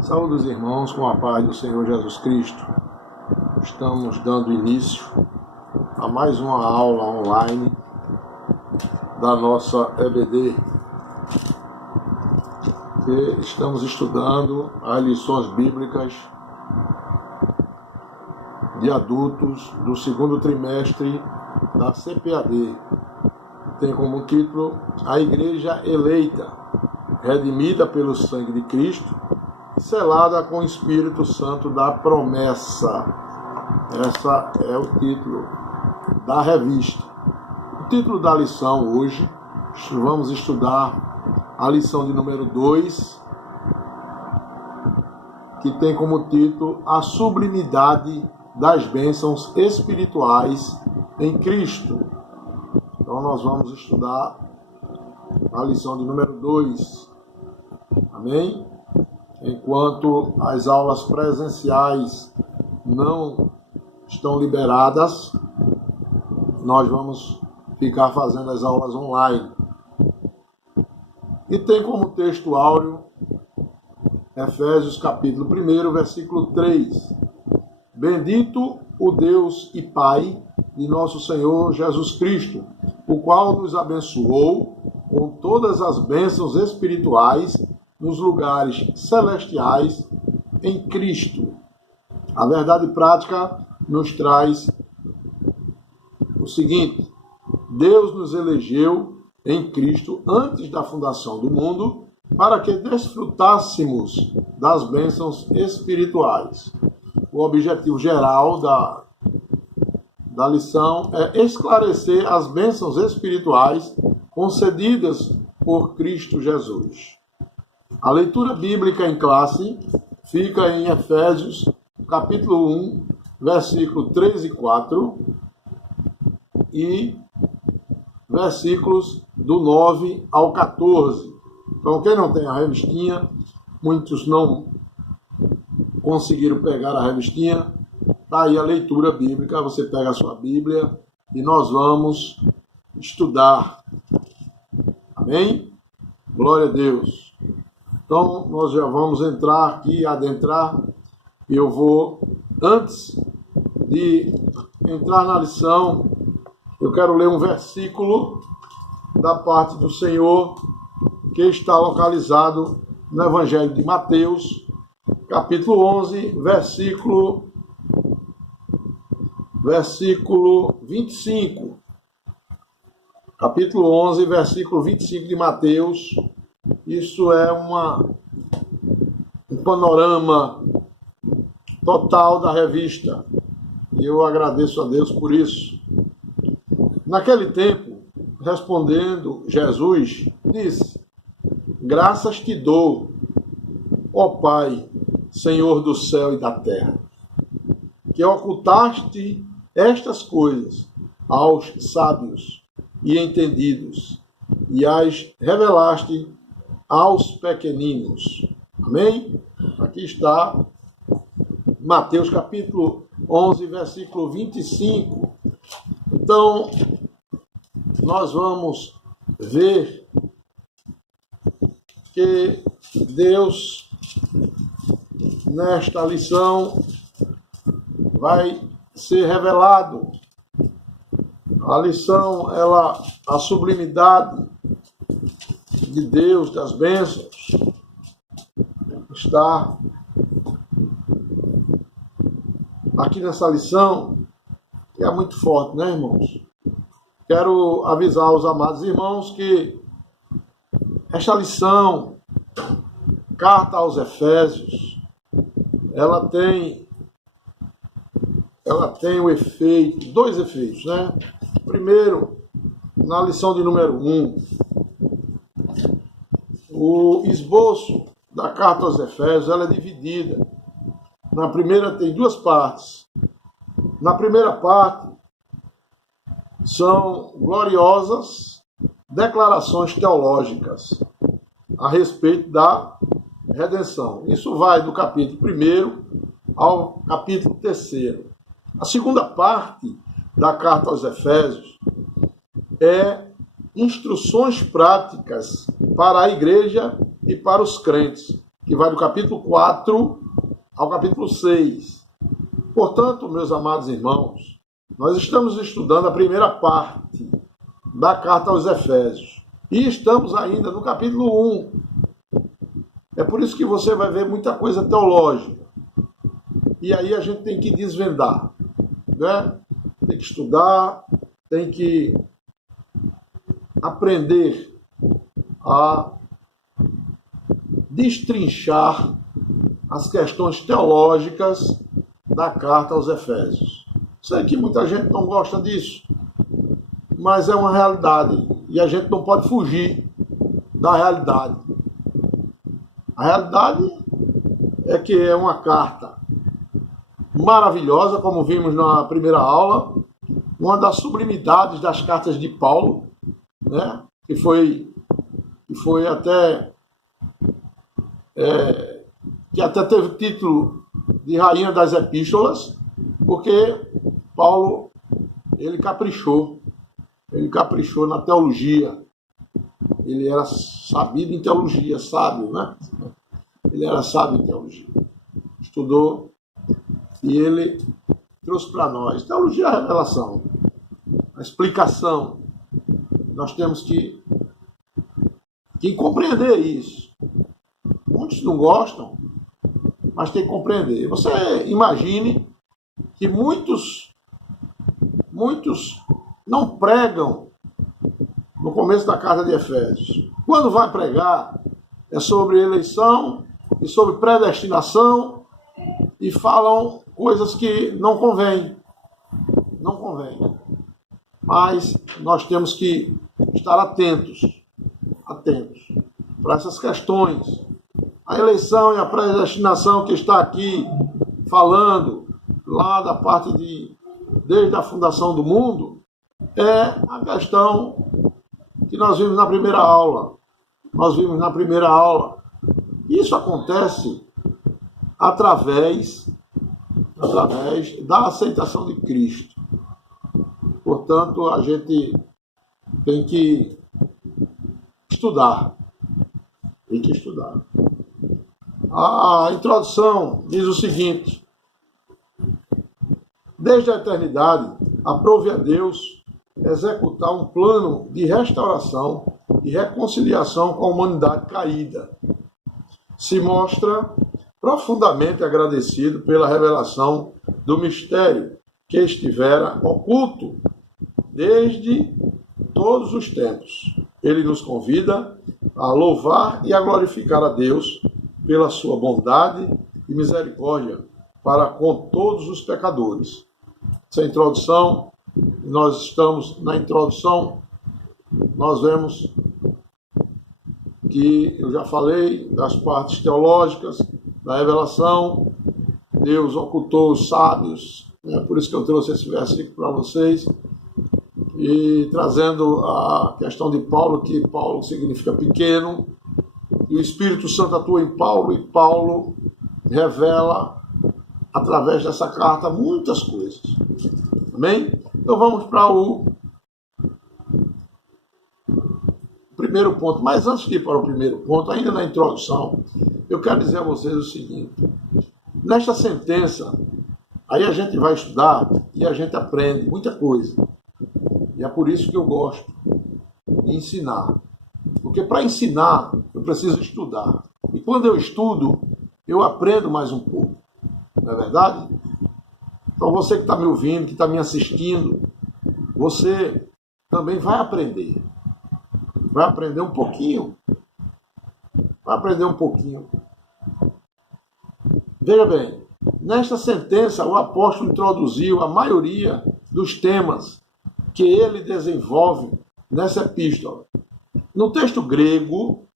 Saúde os irmãos com a paz do Senhor Jesus Cristo. Estamos dando início a mais uma aula online da nossa EBD, que estamos estudando as lições bíblicas de adultos do segundo trimestre da CPAD. Tem como título A Igreja Eleita, redimida pelo sangue de Cristo, selada com o Espírito Santo da promessa. Essa é o título da revista. O título da lição hoje, vamos estudar a lição de número 2, que tem como título A Sublimidade das Bênçãos Espirituais em Cristo. Então nós vamos estudar a lição de número 2. Amém? Enquanto as aulas presenciais não estão liberadas, nós vamos ficar fazendo as aulas online. E tem como texto áureo Efésios capítulo 1, versículo 3. Bendito o Deus e Pai de nosso Senhor Jesus Cristo, o qual nos abençoou com todas as bênçãos espirituais nos lugares celestiais em Cristo. A verdade prática nos traz o seguinte: Deus nos elegeu em Cristo antes da fundação do mundo para que desfrutássemos das bênçãos espirituais. O objetivo geral da lição é esclarecer as bênçãos espirituais concedidas por Cristo Jesus. A leitura bíblica em classe fica em Efésios, capítulo 1, versículo 3 e 4, e versículos do 9 ao 14. Então, quem não tem a revistinha, muitos não conseguiram pegar a revistinha, está aí a leitura bíblica, você pega a sua Bíblia e nós vamos estudar. Amém? Glória a Deus. Então, nós já vamos entrar aqui, adentrar, e eu vou, antes de entrar na lição, eu quero ler um versículo da parte do Senhor, que está localizado no Evangelho de Mateus, capítulo 11, versículo 25. Capítulo 11, versículo 25 de Mateus. Isso é um panorama total da revista. E eu agradeço a Deus por isso. Naquele tempo, respondendo Jesus, disse: Graças te dou, ó Pai, Senhor do céu e da terra, que ocultaste estas coisas aos sábios e entendidos, e as revelaste aos pequeninos. Amém? Aqui está Mateus capítulo 11, versículo 25. Então, nós vamos ver que Deus, nesta lição, vai ser revelado. A lição, a sublimidade de Deus, das bênçãos, está aqui nessa lição, que é muito forte, né, irmãos? Quero avisar os amados irmãos que esta lição, carta aos Efésios, ela tem o efeito, dois efeitos, né? Primeiro, na lição de número 1, o esboço da carta aos Efésios, ela é dividida. Na primeira tem duas partes. Na primeira parte, são gloriosas declarações teológicas a respeito da redenção. Isso vai do capítulo 1 ao capítulo 3. A segunda parte da carta aos Efésios é instruções práticas para a igreja e para os crentes, que vai do capítulo 4 ao capítulo 6. Portanto, meus amados irmãos, nós estamos estudando a primeira parte da carta aos Efésios. E estamos ainda no capítulo 1. É por isso que você vai ver muita coisa teológica. E aí a gente tem que desvendar, né? Tem que estudar, tem que aprender a destrinchar as questões teológicas da carta aos Efésios. Sei que muita gente não gosta disso, mas é uma realidade e a gente não pode fugir da realidade. A realidade é que é uma carta maravilhosa, como vimos na primeira aula, uma das sublimidades das cartas de Paulo, né? que foi até que até teve título de Rainha das Epístolas, porque Paulo ele caprichou na teologia. Ele era sabido em teologia, sábio, né? Ele era sábio em teologia. Estudou e ele trouxe para nós. Teologia é a revelação, a explicação. Nós temos que compreender isso. Muitos não gostam, mas tem que compreender. Você imagine que muitos não pregam no começo da carta de Efésios. Quando vai pregar, é sobre eleição e sobre predestinação e falam coisas que não convêm. Não convém. Mas nós temos que estar atentos para essas questões. A eleição e a predestinação que está aqui falando, lá da parte desde a fundação do mundo, é a questão que nós vimos na primeira aula. Isso acontece através da aceitação de Cristo. Portanto, a gente tem que estudar. A introdução diz o seguinte: desde a eternidade, aprove a Deus executar um plano de restauração e reconciliação com a humanidade caída. Se mostra profundamente agradecido pela revelação do mistério que estivera oculto desde todos os tempos. Ele nos convida a louvar e a glorificar a Deus pela sua bondade e misericórdia para com todos os pecadores. Essa introdução, nós estamos na introdução, nós vemos que eu já falei das partes teológicas, da revelação. Deus ocultou os sábios, né? Por isso que eu trouxe esse versículo para vocês, e trazendo a questão de Paulo, que Paulo significa pequeno, e o Espírito Santo atua em Paulo, e Paulo revela, através dessa carta, muitas coisas. Amém? Então vamos para o primeiro ponto. Mas antes de ir para o primeiro ponto, ainda na introdução, eu quero dizer a vocês o seguinte: nesta sentença, aí a gente vai estudar e a gente aprende muita coisa. E é por isso que eu gosto de ensinar. Porque para ensinar, eu preciso estudar. E quando eu estudo, eu aprendo mais um pouco. Não é verdade? Então você que está me ouvindo, que está me assistindo, você também vai aprender. Vai aprender um pouquinho. Veja bem, nesta sentença o apóstolo introduziu a maioria dos temas que ele desenvolve nessa epístola. No texto grego,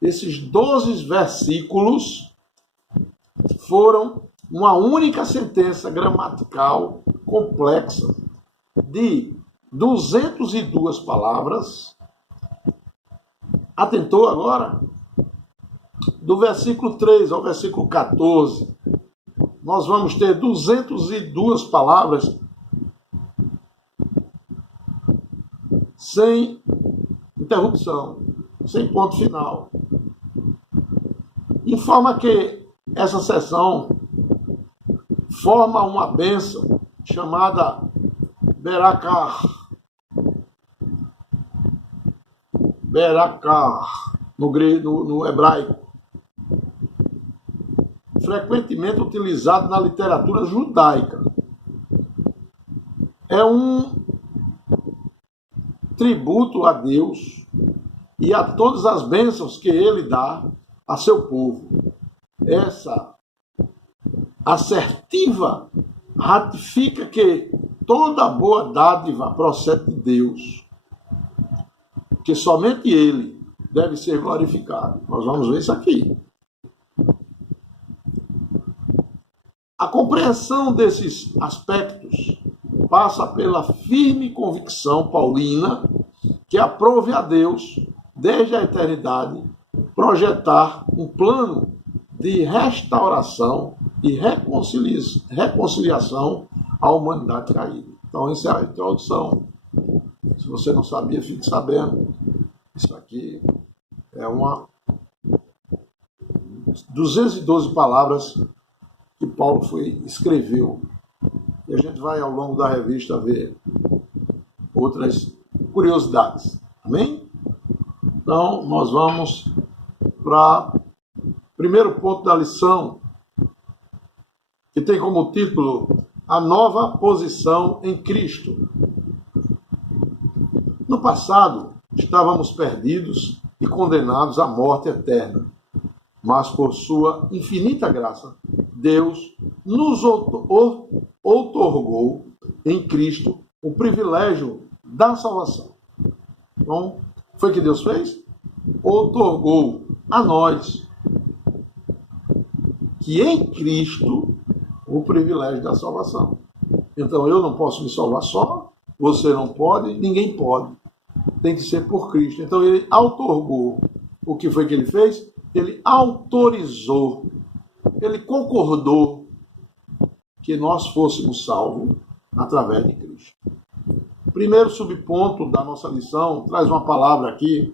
esses 12 versículos foram uma única sentença gramatical complexa de 202 palavras. Atentou agora? Do versículo 3 ao versículo 14, nós vamos ter 202 palavras sem interrupção, sem ponto final. informa que essa sessão forma uma bênção chamada Berakah. Berakah, no hebraico. Frequentemente utilizado na literatura judaica. É um tributo a Deus e a todas as bênçãos que ele dá a seu povo. Essa assertiva ratifica que toda boa dádiva procede de Deus, que somente ele deve ser glorificado. Nós vamos ver isso aqui. A compreensão desses aspectos passa pela firme convicção paulina que aprove a Deus, desde a eternidade, projetar um plano de restauração e reconciliação à humanidade caída. Então, essa é a introdução. Se você não sabia, fique sabendo. Isso aqui é uma 212 palavras que Paulo escreveu. E a gente vai, ao longo da revista, ver outras curiosidades. Amém? Então, nós vamos para o primeiro ponto da lição, que tem como título A Nova Posição em Cristo. No passado, estávamos perdidos e condenados à morte eterna, mas por sua infinita graça, Deus nos outorgou em Cristo o privilégio da salvação. Então, foi o que Deus fez? Outorgou a nós, que em Cristo, o privilégio da salvação. Então, eu não posso me salvar só, você não pode, ninguém pode. Tem que ser por Cristo. Então, ele outorgou. O que foi que ele fez? Ele autorizou, ele concordou que nós fôssemos salvos através de Cristo. Primeiro subponto da nossa lição traz uma palavra aqui,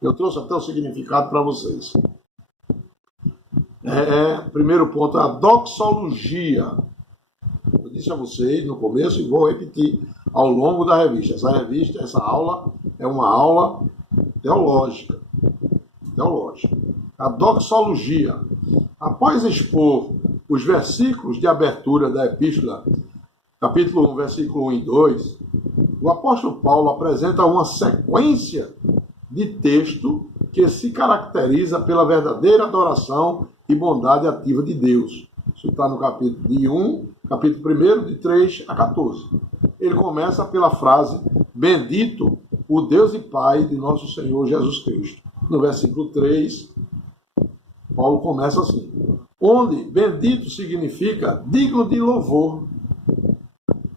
eu trouxe até o significado para vocês. Primeiro ponto, a doxologia. Eu disse a vocês no começo e vou repetir ao longo da revista. Essa aula é uma aula teológica. A doxologia. Após expor os versículos de abertura da epístola, capítulo 1, versículo 1 e 2, o apóstolo Paulo apresenta uma sequência de texto que se caracteriza pela verdadeira adoração e bondade ativa de Deus. Isso está no capítulo 1, de 3 a 14. Ele começa pela frase: Bendito o Deus e Pai de nosso Senhor Jesus Cristo. No versículo 3, Paulo começa assim: onde bendito significa digno de louvor.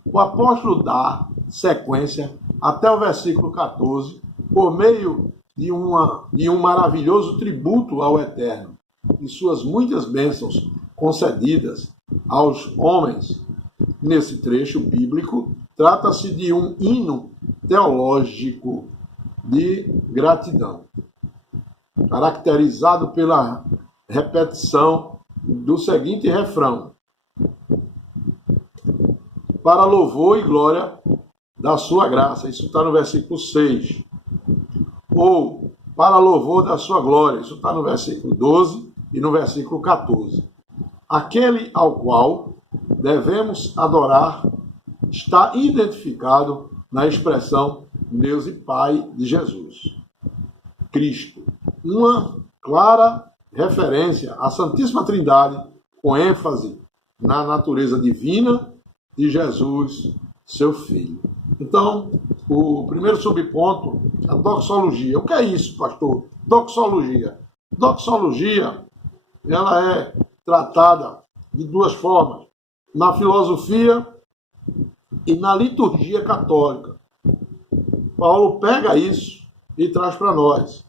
O apóstolo dá sequência até o versículo 14 por meio de um maravilhoso tributo ao Eterno e suas muitas bênçãos concedidas aos homens. Nesse trecho bíblico, trata-se de um hino teológico de gratidão, caracterizado pela repetição do seguinte refrão: para louvor e glória da sua graça. Isso está no versículo 6. Ou para louvor da sua glória. Isso está no versículo 12 e no versículo 14. Aquele ao qual devemos adorar está identificado na expressão Deus e Pai de Jesus, Cristo. Uma clara referência à Santíssima Trindade, com ênfase na natureza divina de Jesus, seu Filho. Então, o primeiro subponto, a doxologia. O que é isso, pastor? Doxologia. Doxologia, ela é tratada de duas formas: na filosofia e na liturgia católica. Paulo pega isso e traz para nós.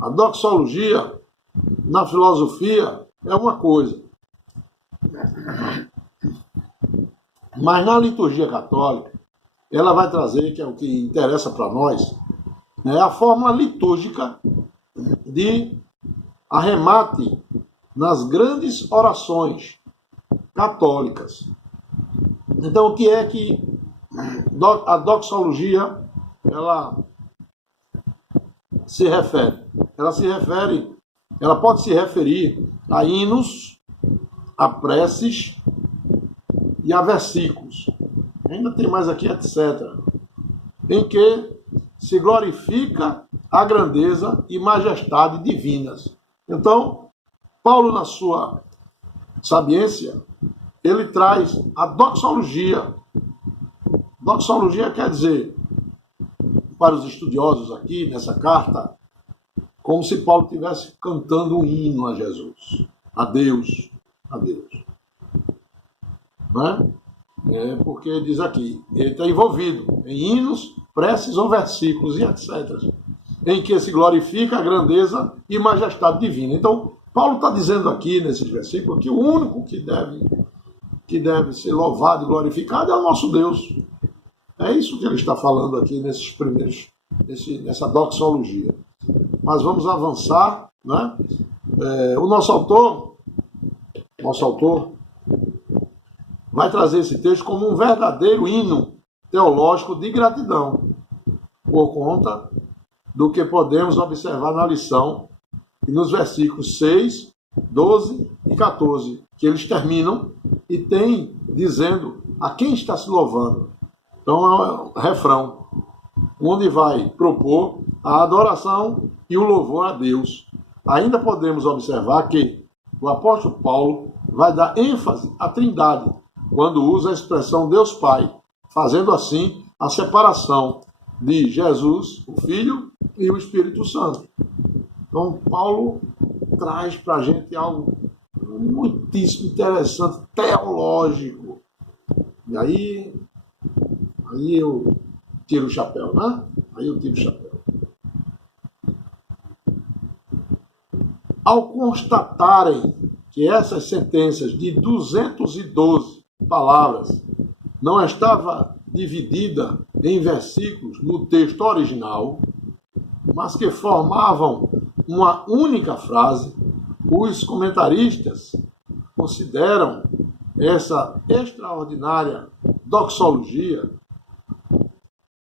A doxologia, na filosofia, é uma coisa. Mas na liturgia católica, ela vai trazer, que é o que interessa para nós, a fórmula litúrgica de arremate nas grandes orações católicas. Então, o que é que a doxologia ela se refere? Ela pode se referir a hinos, a preces e a versículos. Ainda tem mais aqui, etc. Em que se glorifica a grandeza e majestade divinas. Então, Paulo, na sua sapiência, ele traz a doxologia. Doxologia quer dizer, para os estudiosos aqui, nessa carta, como se Paulo estivesse cantando um hino a Jesus, a Deus, a Deus. Não é? Porque diz aqui, ele está envolvido em hinos, preces ou versículos e etc., em que se glorifica a grandeza e majestade divina. Então, Paulo está dizendo aqui, nesses versículos, que o único que deve ser louvado e glorificado é o nosso Deus. É isso que ele está falando aqui nessa doxologia. Mas vamos avançar, né? O nosso autor vai trazer esse texto como um verdadeiro hino teológico de gratidão, por conta do que podemos observar na lição, e nos versículos 6, 12 e 14, que eles terminam e tem dizendo a quem está se louvando. Então é um refrão, onde vai propor a adoração e o louvor a Deus. Ainda podemos observar que o apóstolo Paulo vai dar ênfase à Trindade, quando usa a expressão Deus Pai, fazendo assim a separação de Jesus, o Filho, e o Espírito Santo. Então, Paulo traz para a gente algo muitíssimo interessante, teológico. E aí eu tiro o chapéu, né? Ao constatarem que essas sentenças de 212 palavras não estava dividida em versículos no texto original, mas que formavam uma única frase, os comentaristas consideram essa extraordinária doxologia,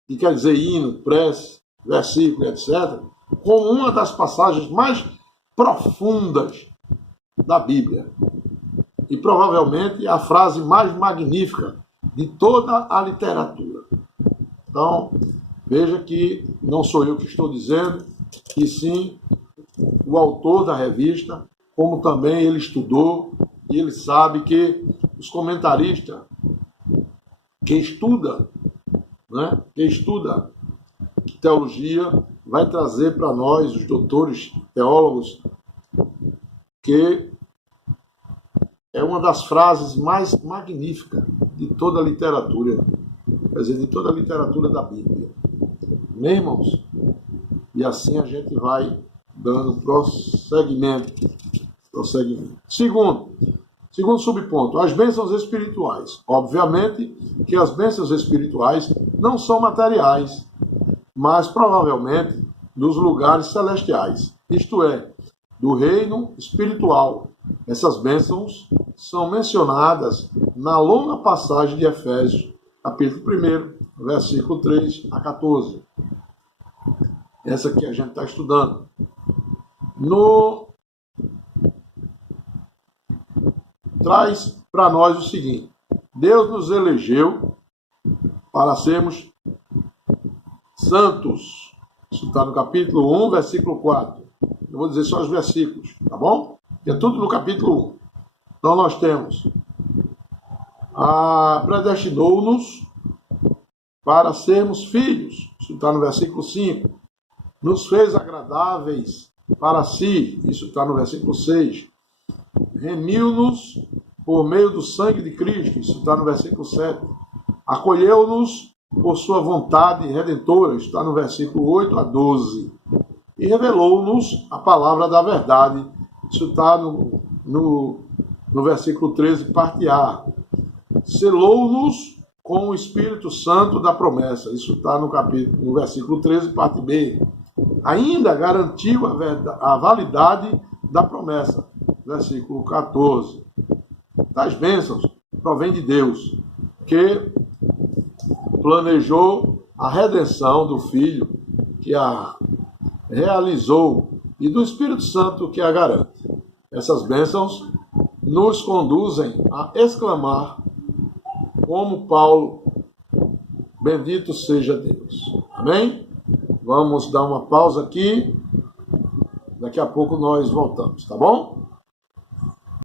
que quer dizer hino, prece, versículo, etc., como uma das passagens mais profundas da Bíblia. E provavelmente a frase mais magnífica de toda a literatura. Então, veja que não sou eu que estou dizendo, e sim o autor da revista, como também ele estudou, e ele sabe que os comentaristas que estuda teologia, vai trazer para nós, os doutores teólogos, que é uma das frases mais magníficas de toda a literatura, quer dizer, de toda a literatura da Bíblia. Bem, irmãos? E assim a gente vai dando prosseguimento. Segundo subponto, as bênçãos espirituais. Obviamente que as bênçãos espirituais não são materiais, mas provavelmente dos lugares celestiais, isto é, do reino espiritual. Essas bênçãos são mencionadas na longa passagem de Efésios, capítulo 1, versículo 3 a 14. Essa que a gente está estudando. Traz para nós o seguinte: Deus nos elegeu para sermos santos. Isso está no capítulo 1, versículo 4. Eu vou dizer só os versículos, tá bom? É tudo no capítulo 1. Então nós temos: predestinou-nos para sermos filhos. Isso está no versículo 5. Nos fez agradáveis para si. Isso está no versículo 6. Remiu-nos por meio do sangue de Cristo. Isso está no versículo 7. Acolheu-nos por sua vontade redentora. Isso está no versículo 8 a 12. E revelou-nos a palavra da verdade. Isso está no versículo 13, parte A. Selou-nos com o Espírito Santo da promessa. Isso está no versículo 13, parte B. Ainda garantiu a validade da promessa. Versículo 14. Tais bênçãos provêm de Deus, que planejou a redenção do Filho, que a realizou, e do Espírito Santo, que a garante. Essas bênçãos nos conduzem a exclamar, como Paulo: bendito seja Deus. Amém? Vamos dar uma pausa aqui. Daqui a pouco nós voltamos, tá bom?